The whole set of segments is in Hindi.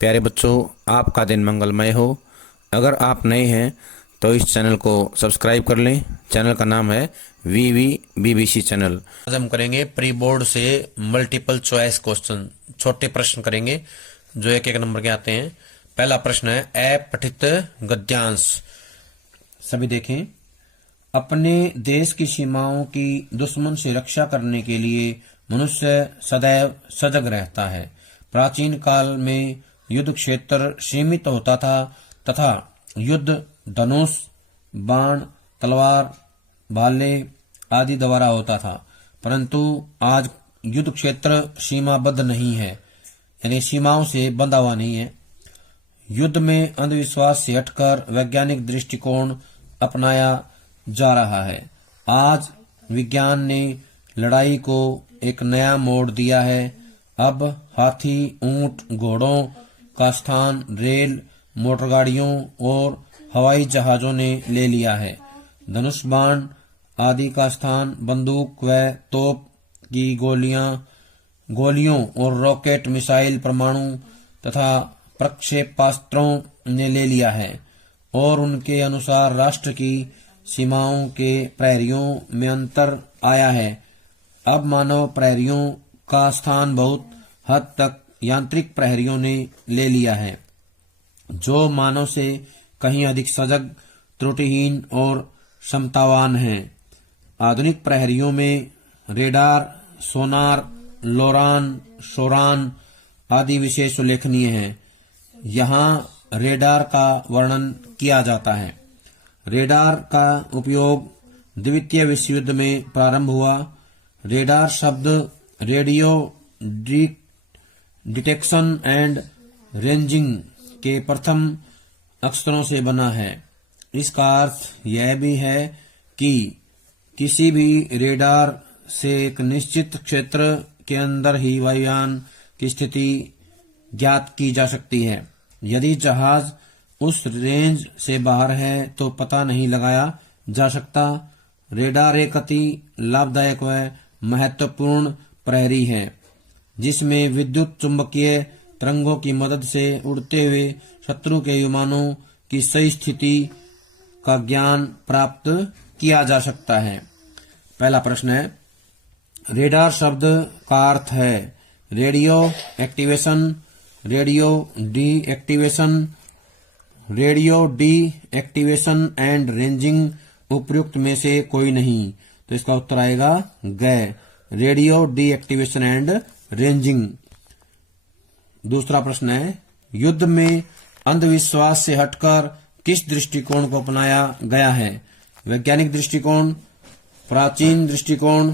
प्यारे बच्चों, आपका दिन मंगलमय हो। अगर आप नए हैं तो इस चैनल को सब्सक्राइब कर लें। चैनल का नाम है BBC चैनल। आज हम करेंगे प्री बोर्ड से मल्टीपल चॉइस क्वेश्चन, छोटे प्रश्न करेंगे जो एक एक नंबर के आते हैं। पहला प्रश्न है अपठित गद्यांश। सभी देखें। अपने देश की सीमाओं की दुश्मन से रक्षा करने के लिए मनुष्य सदैव सजग रहता है। प्राचीन काल में युद्ध क्षेत्र सीमित होता था तथा युद्ध धनुष, बाण, तलवार, भाले आदि द्वारा होता था, परंतु आज युद्ध क्षेत्र सीमाबद्ध नहीं है, यानी सीमाओं से बंधा हुआ नहीं है। युद्ध में अंधविश्वास से हटकर वैज्ञानिक दृष्टिकोण अपनाया जा रहा है। आज विज्ञान ने लड़ाई को एक नया मोड़ दिया है। अब हाथी, ऊंट, घोड़ों का स्थान रेल, मोटरगाड़ियों और हवाई जहाजों ने ले लिया है। धनुष, बाण आदि का स्थान बंदूक व तोप की गोलियों और रॉकेट, मिसाइल, परमाणु तथा प्रक्षेपास्त्रों ने ले लिया है और उनके अनुसार राष्ट्र की सीमाओं के प्रहरियों में अंतर आया है। अब मानव प्रहरियों का स्थान बहुत हद तक यांत्रिक प्रहरियों ने ले लिया है, जो मानव से कहीं अधिक सजग, त्रुटिहीन और क्षमतावान हैं। आधुनिक प्रहरियों में रेडार, सोनार, लोरान, शोरान आदि विशेष उल्लेखनीय हैं। यहाँ रेडार का वर्णन किया जाता है। रेडार का उपयोग द्वितीय विश्व युद्ध में प्रारंभ हुआ। रेडार शब्द रेडियो डिटेक्शन एंड रेंजिंग के प्रथम अक्षरों से बना है। इसका अर्थ यह भी है कि किसी भी रेडार से एक निश्चित क्षेत्र के अंदर ही वायुयान की स्थिति ज्ञात की जा सकती है। यदि जहाज उस रेंज से बाहर है तो पता नहीं लगाया जा सकता। रेडार एक अति लाभदायक व महत्वपूर्ण प्रहरी है, जिसमें विद्युत चुंबकीय तरंगों की मदद से उड़ते हुए शत्रु के विमानों की सही स्थिति का ज्ञान प्राप्त किया जा सकता है। पहला प्रश्न है, रेडार शब्द का अर्थ है radio activation, radio D activation and ranging उपयुक्त में से कोई नहीं। तो इसका उत्तर आएगा ग, radio D activation and ranging. दूसरा प्रश्न है, युद्ध में अंधविश्वास से हटकर किस दृष्टिकोण को अपनाया गया है? वैज्ञानिक दृष्टिकोण, प्राचीन दृष्टिकोण,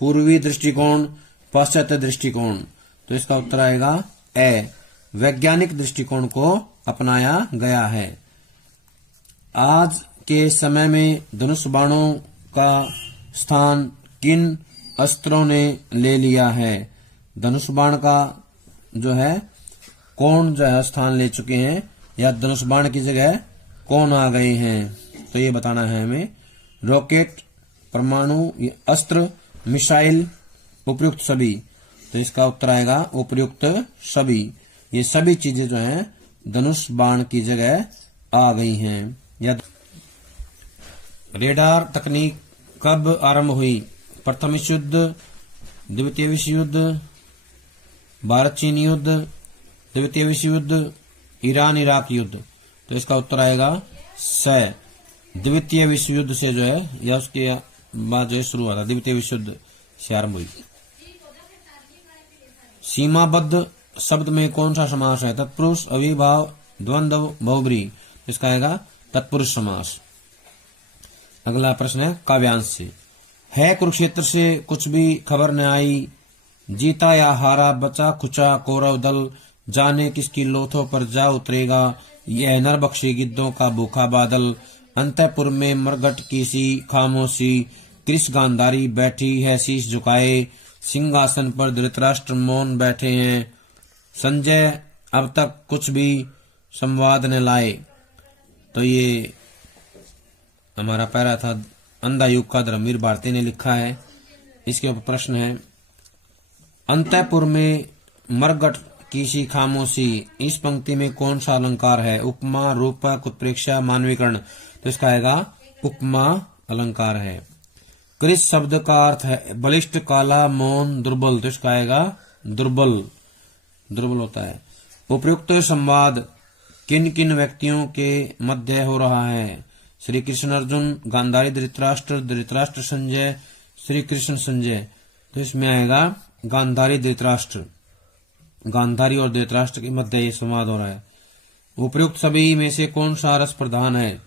पूर्वी दृष्टिकोण, पाश्चात्य दृष्टिकोण। तो इसका उत्तर आएगा ए, वैज्ञानिक दृष्टिकोण को अपनाया गया है। आज के समय में धनुष बाणों का स्थान किन अस्त्रों ने ले लिया है? धनुष बाण का जो है कौन जो है स्थान ले चुके हैं, या धनुष बाण की जगह कौन आ गए हैं? तो ये बताना है हमें। रॉकेट, परमाणु अस्त्र, मिसाइल, उपयुक्त सभी। तो इसका उत्तर आएगा उपयुक्त सभी। ये सभी चीजें जो हैं धनुष बाण की जगह आ गई हैं। या रेडार तकनीक कब आरंभ हुई? प्रथम विश्व युद्ध, द्वितीय विश्व युद्ध, भारत चीन युद्ध, द्वितीय विश्व युद्ध, ईरान इराक युद्ध। तो इसका उत्तर आएगा स, द्वितीय विश्व युद्ध से जो है, या उसके बाद जो है शुरू हुआ था, द्वितीय विश्व युद्ध से आरंभ हुई। सीमाबद्ध शब्द में कौन सा समास है? तत्पुरुष, अविभाव, द्वंद्व, बहुब्री। इसका आएगा तत्पुरुष समास। अगला प्रश्न है काव्यांश से, है कुरुक्षेत्र से कुछ भी खबर न आई, जीता या हारा, बचा खुचा कौरव दल, जाने किसकी लोथों पर जा उतरेगा, यह नरबक्षी गिद्धों का भूखा बादल, अंतःपुर में मरघट की सी खामोशी, कृष गांधारी बैठी है शीश झुकाए, सिंहासन पर धृतराष्ट्र मौन बैठे हैं, संजय अब तक कुछ भी संवाद न लाए। तो ये हमारा पैरा था, अंधा युग का धर्मवीर भारती ने लिखा है। इसके ऊपर प्रश्न है, अंतःपुर में मरघट किसी खामोशी। इस पंक्ति में कौन सा अलंकार है? उपमा, रूपक, उत्प्रेक्षा, मानवीकरण। तो इसका आएगा उपमा अलंकार है। कृष शब्द का अर्थ है बलिष्ठ, काला, मौन, दुर्बल। तो इसका आएगा दुर्बल, दुर्बल होता है। उपयुक्त संवाद किन किन व्यक्तियों के मध्य हो रहा है? श्री कृष्ण अर्जुन, गांधारी धृतराष्ट्र, धृतराष्ट्र संजय, श्री कृष्ण संजय। तो इसमें आएगा गांधारी धृतराष्ट्र, गांधारी और धृतराष्ट्र के मध्य ये संवाद हो रहा है। उपयुक्त सभी में से कौन सा रस प्रधान है?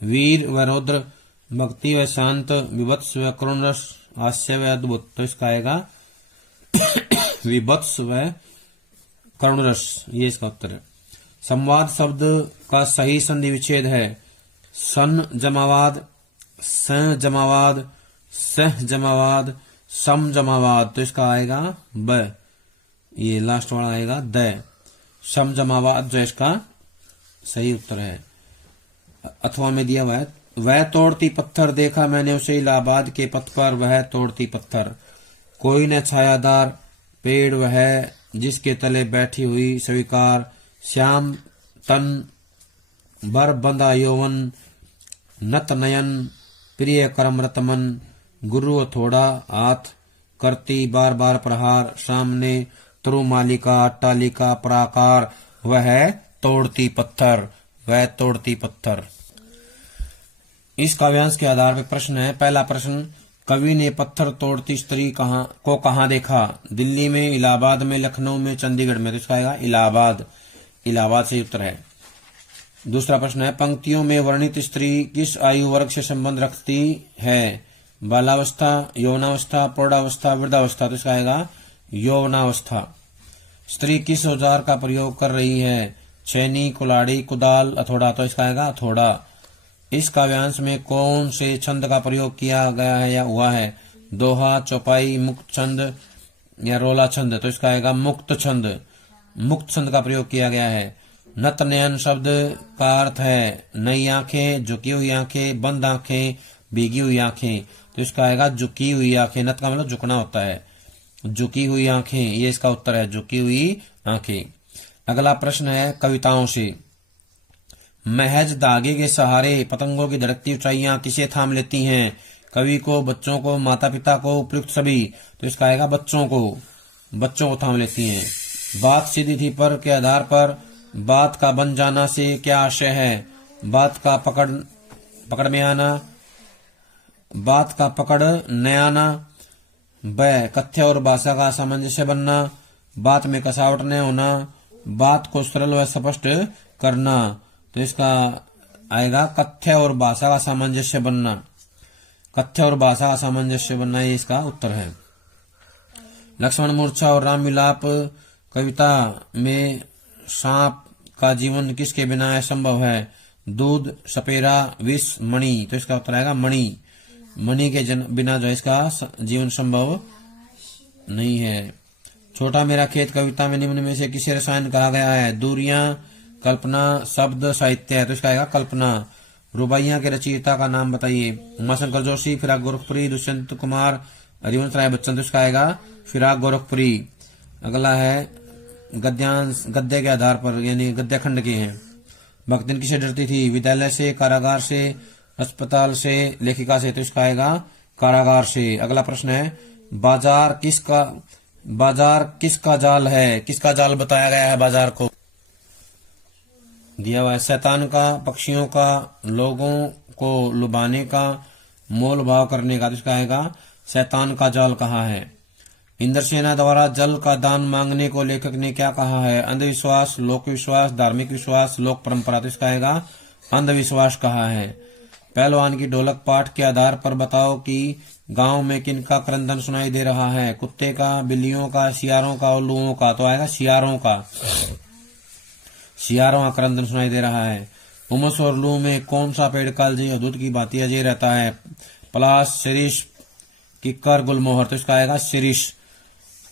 वीर व रौद्र, भक्ति व शांत, विभत्स व करुण रस, हास्य व अद्भुत। तो इसका आएगा विभत्स व करुण रस, ये इसका उत्तर है। संवाद शब्द का सही संधि विच्छेद है सन जमावाद, स जमावाद, सह जमावाद, सम जमावाद। तो इसका आएगा ब, ये लास्ट वाला आएगा द, सम जमावाद जो इसका सही उत्तर है। अथवा में दिया हुआ है वह तोड़ती पत्थर देखा मैंने उसे इलाहाबाद के पथ पर, वह तोड़ती पत्थर। कोई न छायादार पेड़ वह जिसके तले बैठी हुई स्वीकार, श्याम तन बर बंधा यौवन, नत नयन प्रिय करम रतमन, गुरु थोड़ा हाथ करती बार बार प्रहार, सामने तरुमालिका अट्टालिका प्राकार, वह तोड़ती पत्थर, वह तोड़ती पत्थर। इस काव्यांश के आधार पर प्रश्न है। पहला प्रश्न, कवि ने पत्थर तोड़ती स्त्री को कहाँ देखा? दिल्ली में, इलाहाबाद में, लखनऊ में, चंडीगढ़ में। तो इसका आएगा इलाहाबाद, इलाहाबाद से उत्तर है। दूसरा प्रश्न है, पंक्तियों में वर्णित स्त्री किस आयु वर्ग से संबंध रखती है? बालावस्था, यौवनावस्था, प्रौढ़ावस्था, वृद्धावस्था। तो इसका आएगा यौवनावस्था। स्त्री किस औजार का प्रयोग कर रही है? छेनी, कुल्हाड़ी, कुदाल, हथौड़ा। तो इसका आएगा हथौड़ा। इस काव्यांश में कौन से छंद का प्रयोग किया गया है या हुआ है? दोहा, चौपाई, मुक्त छंद या रोला छंद। तो इसका आएगा मुक्त छंद, मुक्त छंद का प्रयोग किया गया है। नत नयन शब्द का अर्थ है नई आंखें, झुकी हुई आंखें, बंद आंखें, भीगी हुई आंखें। तो इसका आएगा झुकी हुई आंखें। नत का मतलब झुकना होता है, झुकी हुई आंखें, ये इसका उत्तर है, झुकी हुई आंखें। अगला प्रश्न है कविताओं से। महज धागे के सहारे पतंगों की धड़कती ऊंचाइयां किसे थाम लेती हैं? कवि को, बच्चों को, माता पिता को, उपयुक्त सभी। तो इसका आएगा बच्चों को, बच्चों को थाम लेती हैं। बात सीधी थी पर के आधार पर बात का बन जाना से क्या आशय है? बात का पकड़ में आना, बात का पकड़ न आना, ब कथ्य और भाषा का सामंजस्य बनना, बात में कसावट न होना, बात को सरल व स्पष्ट करना। तो इसका आएगा कथ्य और भाषा का सामंजस्य बनना, कथ्य और भाषा का सामंजस्य बनना, ये इसका उत्तर है। लक्ष्मण मूर्छा और राम विलाप कविता में सांप का जीवन किसके बिना असंभव है? दूध, सपेरा, विष, मणि। तो इसका उत्तर आएगा मणि। मणि के बिना जो है इसका जीवन संभव नहीं है। छोटा मेरा खेत कविता में निम्न में से किसे रसायन कहा गया है? दूरियां, कल्पना, शब्द, साहित्य है। तो इसका आएगा कल्पना। रुबाइयां के रचयिता का नाम बताइए। उमाशंकर जोशी, फिराक गोरखपुरी, दुष्यंत कुमार, हरिवंश राय बच्चन। तो इसका आएगा फिराक गोरखपुरी। अगला है गद्यांश, गद्य के आधार पर यानी गद्य खंड के हैं। भक्तिन किसे डरती थी? विद्यालय से, कारागार से, अस्पताल से, लेखिका से। तो इसका आएगा कारागार से। अगला प्रश्न है बाजार किसका जाल है? किसका जाल बताया गया है बाजार को? दिया हुआ है शैतान का, पक्षियों का, लोगों को लुभाने का, मोल भाव करने का। तो इसका आएगा शैतान का जाल कहा है। इंद्रसेना द्वारा जल का दान मांगने को लेखक ने क्या कहा है? अंधविश्वास, लोक विश्वास, धार्मिक विश्वास, लोक परंपरा। तो इसका आएगा अंधविश्वास कहा है। पहलवान की ढोलक पाठ के आधार पर बताओ कि गांव में किनका क्रंदन सुनाई दे रहा है? कुत्ते का, बिल्लियों का, सियारों का, उल्लुओं का। तो आएगा सियारों का, सियारों का क्रंदन सुनाई दे रहा है। उमस और लू में कौन सा पेड़ कालजी हदूत की भांति अजय रहता है? पलाश, शिरीष, किक्कर, गुलमोहर। तो इसका आएगा शिरीष।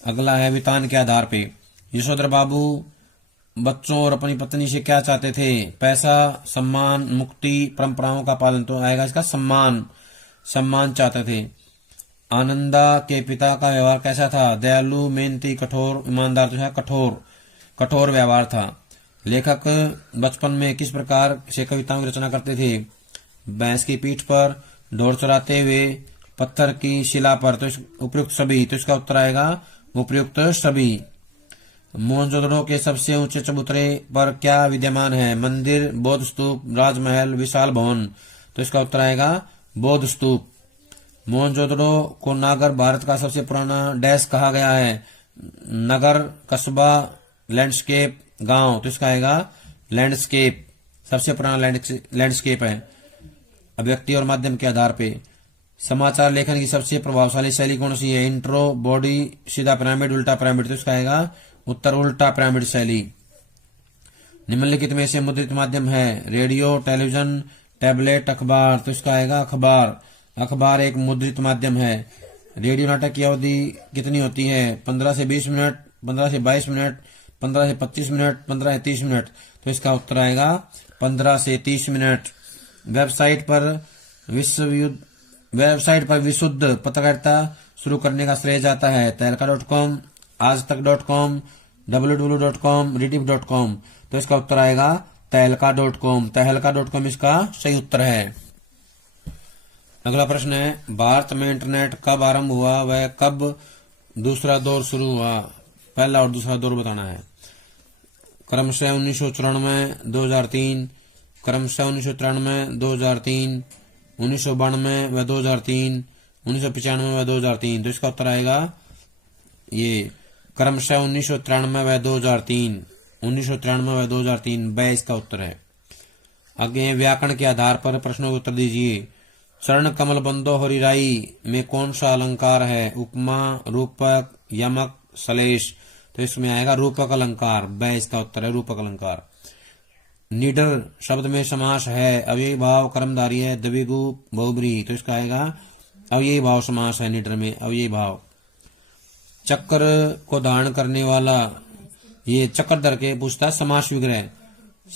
अगला है वितान के आधार पे। यशोधर बाबू बच्चों और अपनी पत्नी से क्या चाहते थे? पैसा, सम्मान, मुक्ति, परंपराओं का पालन। तो आएगा इसका सम्मान, सम्मान चाहते थे। आनंदा के पिता का व्यवहार कैसा था? दयालु, मेहनती, कठोर, ईमानदार। तो है कठोर, कठोर व्यवहार था। लेखक बचपन में किस प्रकार से कविताओं की रचना करते थे? भैंस की पीठ पर, ढोर चराते हुए, पत्थर की शिला पर। तो उपयुक्त सभी। तो इसका उत्तर आएगा उपयुक्त सभी। मोहनजोदड़ो के सबसे ऊंचे चबूतरे पर क्या विद्यमान है? मंदिर, बौद्ध स्तूप, राजमहल, विशाल भवन। तो इसका उत्तर आएगा बौद्ध स्तूप। मोहनजोदड़ो को नागर भारत का सबसे पुराना डैश कहा गया है? नगर, कस्बा, लैंडस्केप, गांव। तो इसका आएगा लैंडस्केप। सबसे पुराना लैंडस्केप है। अभिव्यक्ति और माध्यम के आधार पे। समाचार लेखन की सबसे प्रभावशाली शैली कौन सी है? इंट्रो, बॉडी, सीधा पिरामिड, उल्टा पिरामिड। तो इसका आएगा उत्तर उल्टा पिरामिड शैली। निम्नलिखित में से मुद्रित माध्यम है? रेडियो, टेलीविजन, टैबलेट, अखबार। तो इसका आएगा अखबार। अखबार एक मुद्रित माध्यम है। रेडियो नाटक की अवधि कितनी होती है? 15 से 20 मिनट, 15 से 22 मिनट, 15 से 25 मिनट, 15 से 30 मिनट। तो इसका उत्तर आएगा 15 से 30 मिनट। वेबसाइट पर विशुद्ध पत्रकारिता शुरू करने का श्रेय जाता है? तहलका.com, आजतक.com, www.com, rediff.com। तो इसका उत्तर आएगा तहलका.com। तहलका.com इसका सही उत्तर है। अगला प्रश्न है, भारत में इंटरनेट कब आरंभ हुआ? वह कब दूसरा दौर शुरू हुआ? पहला और दूसरा दौर बताना है। क्रमशः 1994, 2003, क्रमशः 1993, 2003, 1992 व 2003, 1995 व 2003। तो इसका उत्तर आएगा ये क्रमशः 1993 व 2003, 1993 व 2003 व इसका उत्तर है। आगे व्याकरण के आधार पर प्रश्नों के उत्तर दीजिए। चरण कमल बंदो हरिराई में कौन सा अलंकार है? उपमा, रूपक, यमक, सलेश। तो इसमें आएगा रूपक अलंकार। ब इसका उत्तर है रूपक अलंकार। निडर शब्द में समास है? अव्ययी भाव, कर्मधारी है, द्विगु, बहुब्रीहि। तो इसका आएगा अव्ययी भाव समास है निडर में, अव्ययी भाव। चक्र को धारण करने वाला, ये चक्रधर के पूछता है समास विग्रह।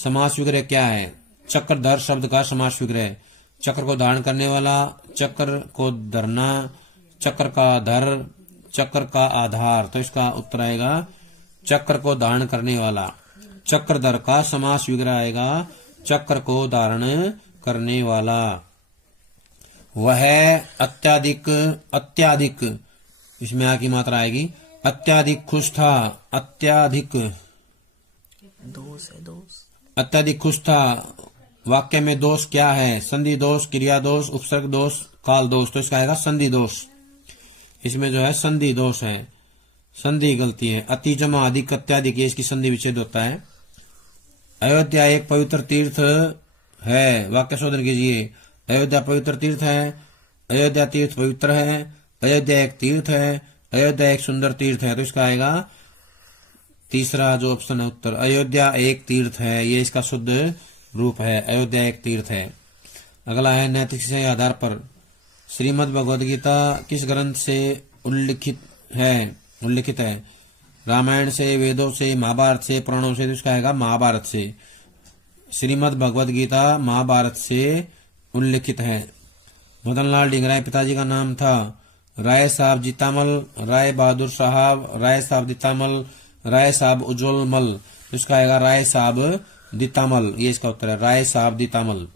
समास विग्रह क्या है? चक्रधर शब्द का समास विग्रह। चक्र को धारण करने वाला, चक्र को धरना, चक्र का धर, चक्र का आधार। तो इसका उत्तर आएगा चक्र को धारण करने वाला। चक्रधर का समास विग्रह आएगा चक्र को धारण करने वाला। वह अत्याधिक, अत्याधिक इसमें आ की मात्रा आएगी। अत्याधिक खुश था, अत्याधिक, दोष है दोष। अत्याधिक खुश था। वाक्य में दोष क्या है? संधि दोष, क्रिया दोष, उपसर्ग दोष, काल दोष। तो इसका आएगा संधि दोष। इसमें जो है संधि दोष है, संधि गलती है। अति, जमा, अधिक, अत्याधिक, ये इसकी संधि विच्छेद होता है। अयोध्या एक पवित्र तीर्थ है। वाक्य शोधन कीजिए। अयोध्या पवित्र तीर्थ है, अयोध्या तीर्थ पवित्र है, अयोध्या एक तीर्थ है, अयोध्या एक सुंदर तीर्थ है। तो इसका आएगा तीसरा जो ऑप्शन है उत्तर, अयोध्या एक तीर्थ है। ये इसका शुद्ध रूप है, अयोध्या एक तीर्थ है। अगला है नैतिक शिक्षा के आधार पर। श्रीमद् भगवद गीता किस ग्रंथ से उल्लिखित है? रामायण से, वेदों से, महाभारत से, पुराणों से। तो इसका आएगा महाभारत से। श्रीमद् भगवद गीता महाभारत से उल्लिखित है। मदन लाल ढींगरा पिताजी का नाम था? राय साहब जीतामल, राय बहादुर साहब, राय साहब दीतामल, राय साहब उज्जवल मल। तो इसका आएगा राय साहब दीतामल। ये इसका उत्तर है, राय साहब दीतामल।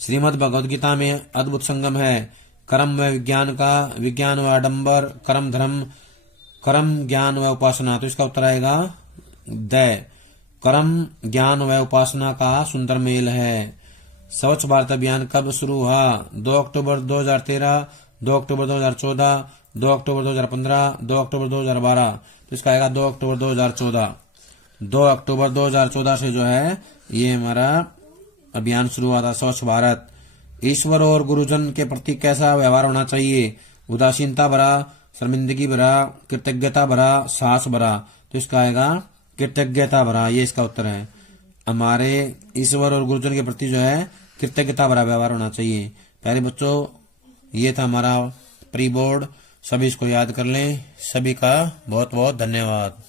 श्रीमद् भगवद गीता में अद्भुत संगम है कर्म व विज्ञान का, विज्ञान व आडंबर, कर्म धर्म, कर्म ज्ञान व उपासना। तो इसका उत्तर आएगा द। कर्म ज्ञान व उपासना का सुंदर मेल है। स्वच्छ भारत अभियान कब शुरू हुआ? 2 अक्टूबर 2013, 2 अक्टूबर 2014, 2 अक्टूबर 2015, 2 अक्टूबर 2012। तो इसका आएगा 2 अक्टूबर 2014। 2 अक्टूबर 2014 से जो है ये हमारा अभियान शुरू हुआ था स्वच्छ भारत। ईश्वर और गुरुजन के प्रति कैसा व्यवहार होना चाहिए? उदासीनता भरा, शर्मिंदगी भरा, कृतज्ञता भरा, साहस भरा। तो इसका आएगा कृतज्ञता भरा। ये इसका उत्तर है। हमारे ईश्वर और गुरुजन के प्रति जो है कृतज्ञता भरा व्यवहार होना चाहिए। प्यारे बच्चों, ये था हमारा प्री बोर्ड। सभी इसको याद कर लें। सभी का बहुत बहुत धन्यवाद।